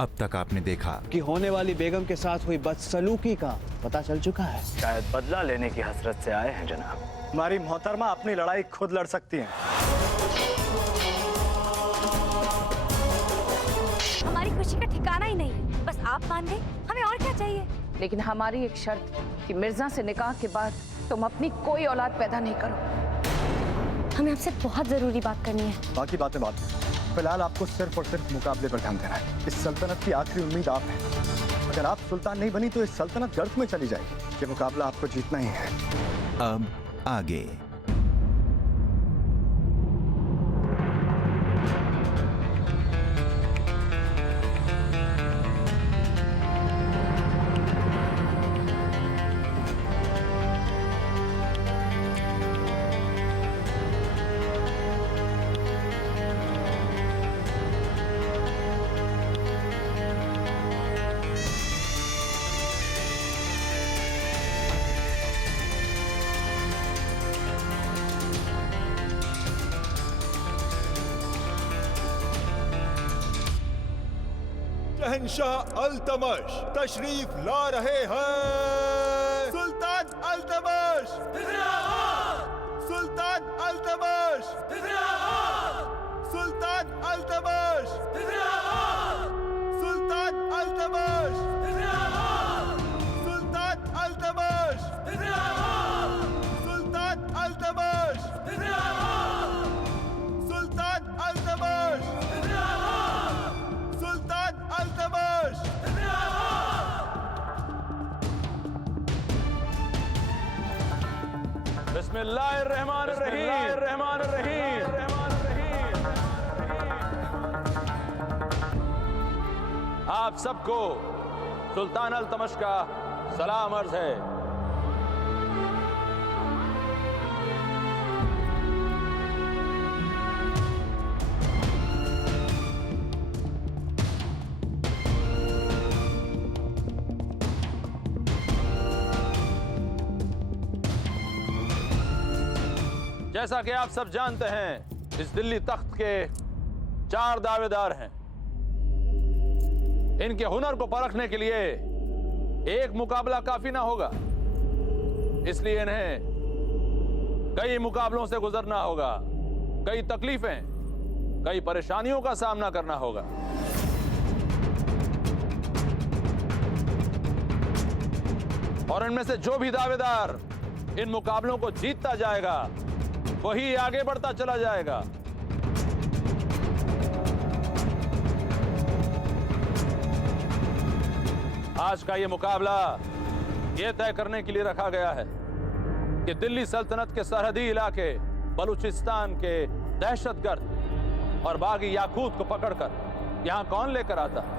अब तक आपने देखा कि होने वाली बेगम के साथ हुई बदसलूकी का पता चल चुका है। शायद बदला लेने की हसरत से आए हैं जनाब। हमारी मोहतरमा अपनी लड़ाई खुद लड़ सकती हैं। हमारी खुशी का ठिकाना ही नहीं है। बस आप मान गए, हमें और क्या चाहिए? लेकिन हमारी एक शर्त कि मिर्जा से निकाह के बाद तुम अपनी कोई औलाद पैदा नहीं करो। हमें आपसे बहुत जरूरी बात करनी है। बाकी बातें बात, फिलहाल आपको सिर्फ और सिर्फ मुकाबले पर ध्यान देना है। इस सल्तनत की आखिरी उम्मीद आप हैं। अगर आप सुल्तान नहीं बनी तो इस सल्तनत गर्त में चली जाएगी। ये मुकाबला आपको जीतना ही है। अब आगे। शहंशाह अल्तमश तशरीफ ला रहे हैं। सुल्तान अल्तमश, सुल्तान अल्तमश, सुल्तान अल्तमश, सुल्तान अल्तमश, सुल्तान अल्तमश, सुल्तान अल्तमश, सुल्तान अल्तमश, सुल्तान अल्तमश। आप सबको सुल्तान अल्तमश का सलाम अर्ज है। जैसा कि आप सब जानते हैं, इस दिल्ली तख्त के 4 दावेदार हैं। इनके हुनर को परखने के लिए एक मुकाबला काफी ना होगा, इसलिए इन्हें कई मुकाबलों से गुजरना होगा, कई तकलीफें, कई परेशानियों का सामना करना होगा। और इनमें से जो भी दावेदार इन मुकाबलों को जीतता जाएगा वही आगे बढ़ता चला जाएगा। आज का ये मुकाबला ये तय करने के लिए रखा गया है कि दिल्ली सल्तनत के सरहदी इलाके बलूचिस्तान के दहशतगर्द और बागी याकूत को पकड़कर यहां कौन लेकर आता है।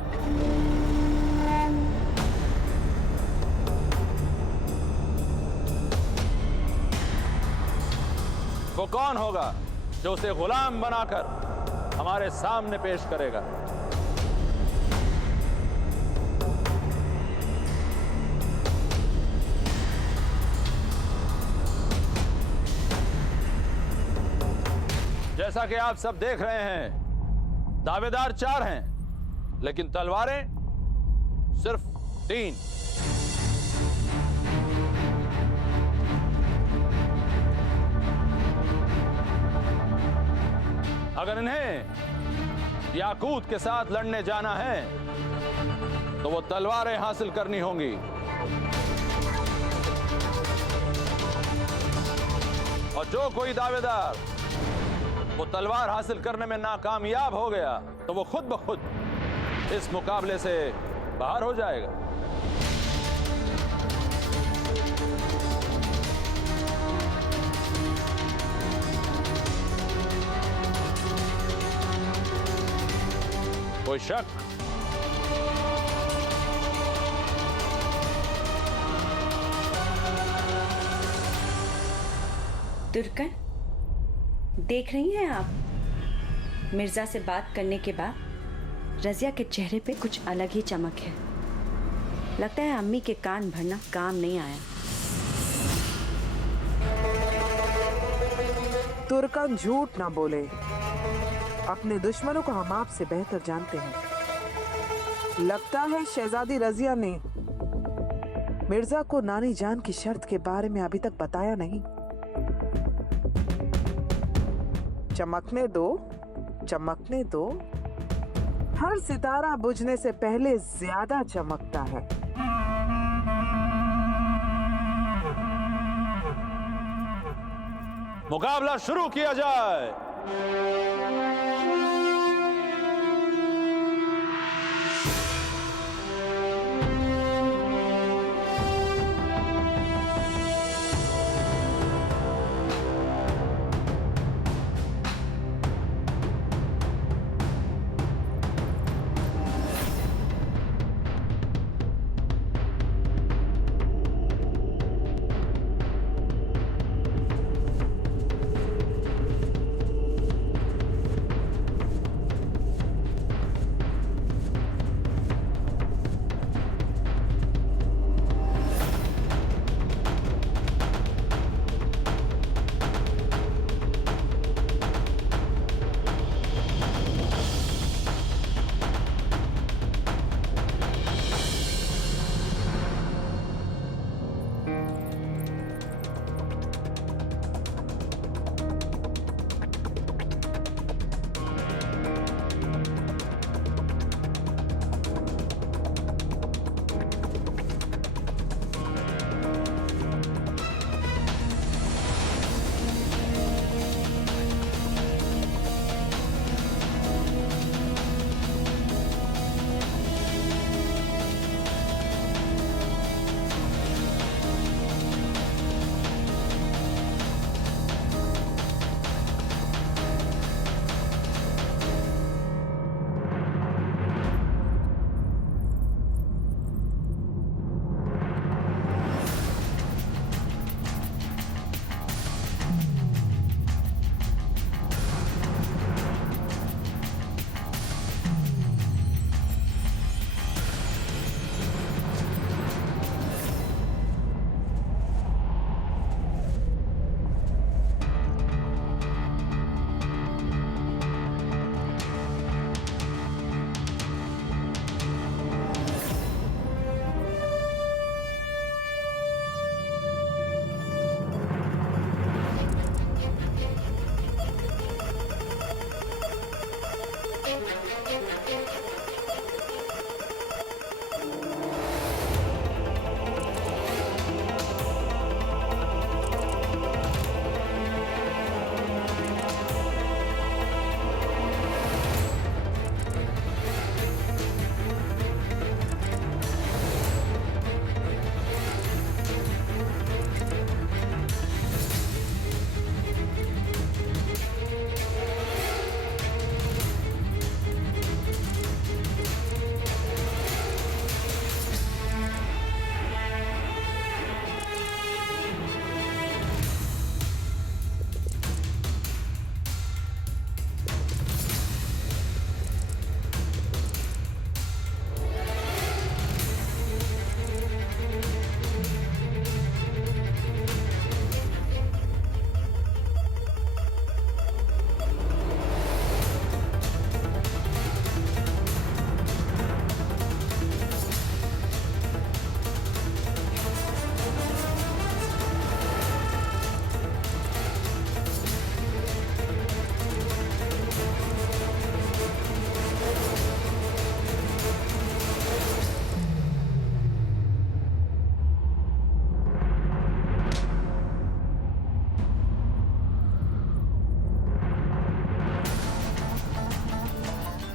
वो कौन होगा जो उसे गुलाम बनाकर हमारे सामने पेश करेगा। जैसा कि आप सब देख रहे हैं, दावेदार 4 हैं, लेकिन तलवारें सिर्फ 3। अगर इन्हें याकूत के साथ लड़ने जाना है तो वो तलवारें हासिल करनी होंगी। और जो कोई दावेदार वो तलवार हासिल करने में नाकामयाब हो गया तो वो खुद ब खुद इस मुकाबले से बाहर हो जाएगा। कोई शक? तुर्कन, देख रही हैं आप, मिर्जा से बात करने के बाद रजिया के चेहरे पे कुछ अलग ही चमक है। लगता है अम्मी के कान भरना काम नहीं आया। तुर्कन झूठ ना बोले, अपने दुश्मनों को हम आपसे बेहतर जानते हैं। लगता है शहजादी रजिया ने मिर्जा को नानी जान की शर्त के बारे में अभी तक बताया नहीं। चमकने दो, चमकने दो। हर सितारा बुझने से पहले ज्यादा चमकता है। मुकाबला शुरू किया जाए।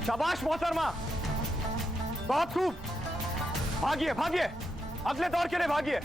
शाबाश मोहतरमा, बहुत खूब। भागिए भागिए, अगले दौर के लिए भागिए।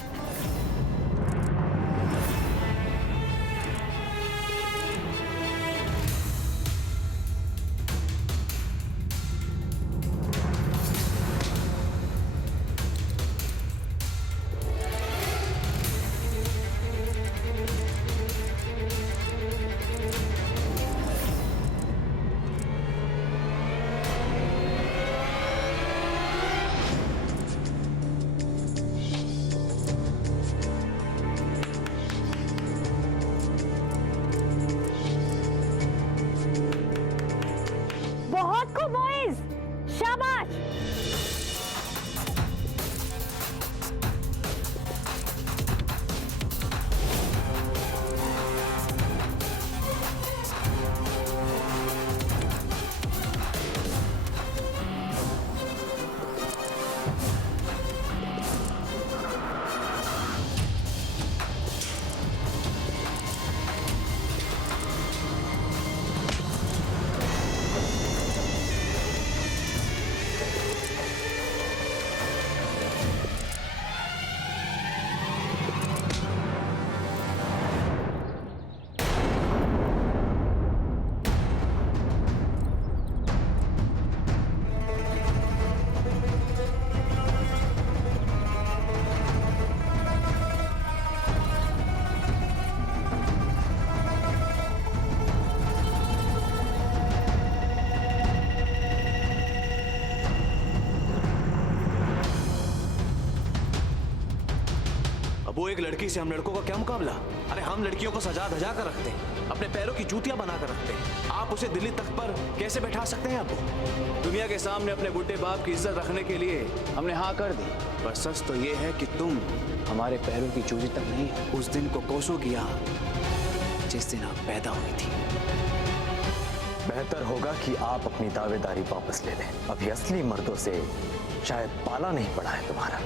वो एक लड़की से हम लड़कों का क्या मुकाबला? अरे हम लड़कियों को सजा धजा कर रखते हैं, अपने पैरों की जूतियां बना कर रखते हैं। आप उसे दिल्ली तख्त पर कैसे बैठा सकते हैं? आपको दुनिया के सामने अपने बुढ़े बाप की इज्जत रखने के लिए हमने हाँ कर दी, पर सच तो ये है कि तुम हमारे पैरों की जूती तक नहीं उस दिन को कोसों किया जिस दिन आप पैदा हुई थी। बेहतर होगा कि आप अपनी दावेदारी वापस ले लें। अभी असली मर्दों से शायद पाला नहीं पड़ा है तुम्हारा।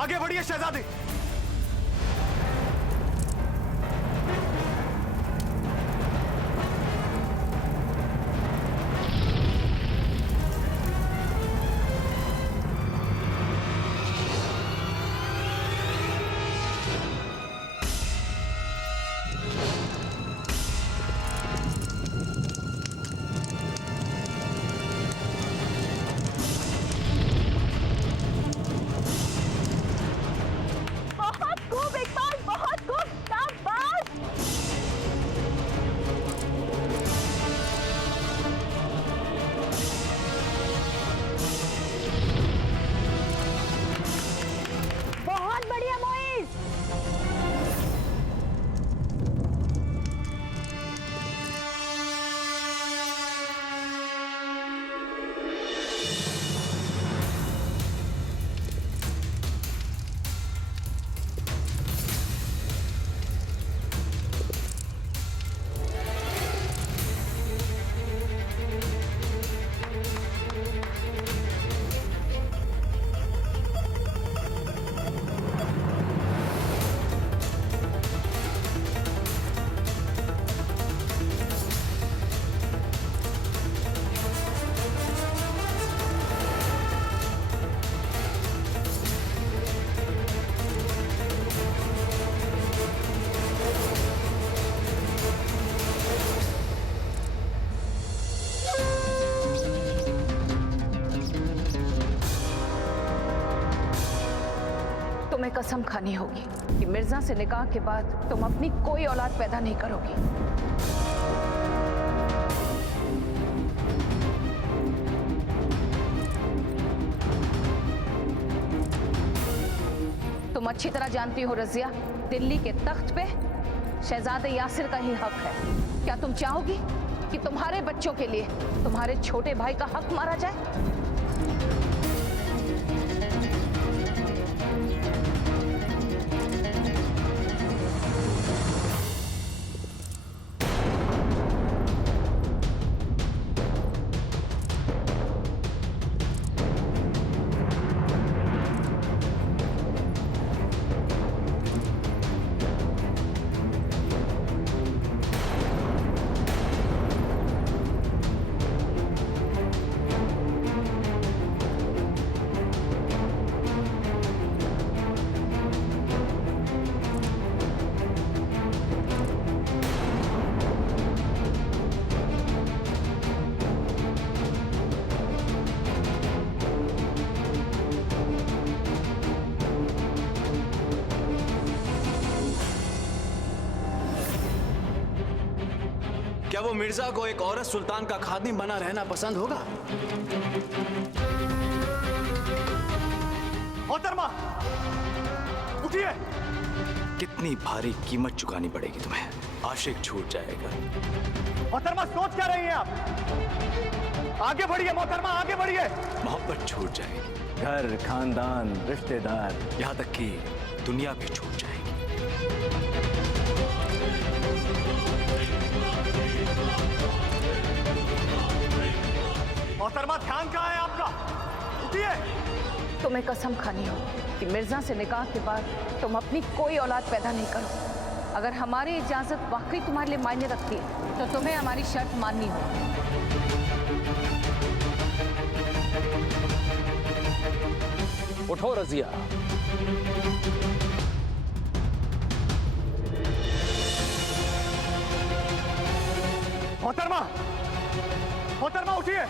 आगे बढ़िए शहजादी। तुम्हें कसम खानी होगी कि मिर्जा से निकाह के बाद तुम अपनी कोई औलाद पैदा नहीं करोगी। तुम अच्छी तरह जानती हो रजिया, दिल्ली के तख्त पे शहजादे यासिर का ही हक है। क्या तुम चाहोगी कि तुम्हारे बच्चों के लिए तुम्हारे छोटे भाई का हक मारा जाए? क्या वो मिर्जा को एक औरत सुल्तान का खादिम बना रहना पसंद होगा? मोहतरमा, उठिए। कितनी भारी कीमत चुकानी पड़ेगी तुम्हें? आशिक छूट जाएगा। मोहतरमा, सोच क्या रही हैं आप? आगे बढ़िए मोहतरमा, आगे बढ़िए। मोहब्बत छूट जाएगी, घर, खानदान, रिश्तेदार, यहाँ तक कि दुनिया भी छूट जाएगी। मोहतरमा, ध्यान कहाँ है आपका? उठिए। तुम्हें कसम खानी हो कि मिर्जा से निकाह के बाद तुम अपनी कोई औलाद पैदा नहीं करो। अगर हमारी इजाजत वाकई तुम्हारे लिए मायने रखती है तो तुम्हें हमारी शर्त माननी हो। उठो रजिया। मोहतरमा, मोहतरमा उठिए।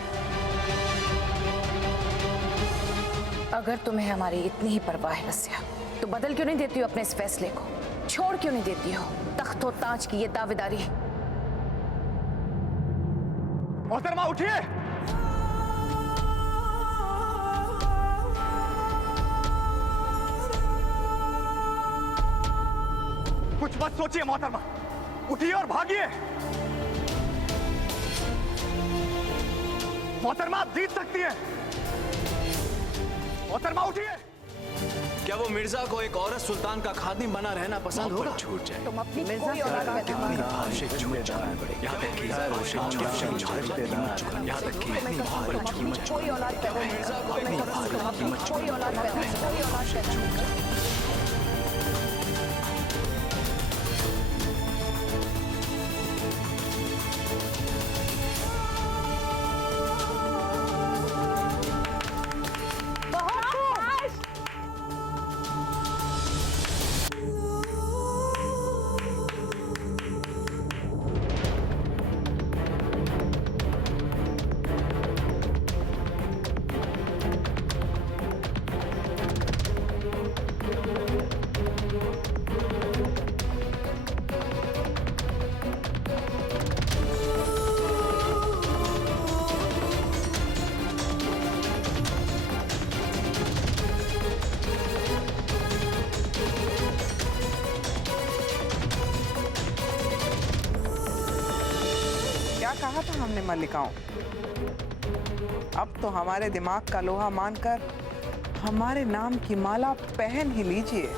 अगर तुम्हें हमारी इतनी ही परवाह है रसिया, तो बदल क्यों नहीं देती हो अपने इस फैसले को? छोड़ क्यों नहीं देती हो तख्त और ताज की ये दावेदारी? मोहतरमा उठिए। कुछ मत सोचिए मोहतरमा, उठिए और भागिए। मोहतरमा, आप जीत सकती हैं। मोहतरमा उठिए। क्या वो मिर्जा को एक औरत सुल्तान का खादिम बना रहना पसंद होगा? छूट जाए। तुम अपनी कोई औलाद पैदा नहीं करो। आशिक छूट जाना पड़ेगा। यहाँ तक कि यहाँ तक कि कोई औलाद पैदा नहीं करो। कोई औलाद पैदा नहीं करो। कहा था हमने मल्लिकाओं, अब तो हमारे दिमाग का लोहा मानकर हमारे नाम की माला पहन ही लीजिए।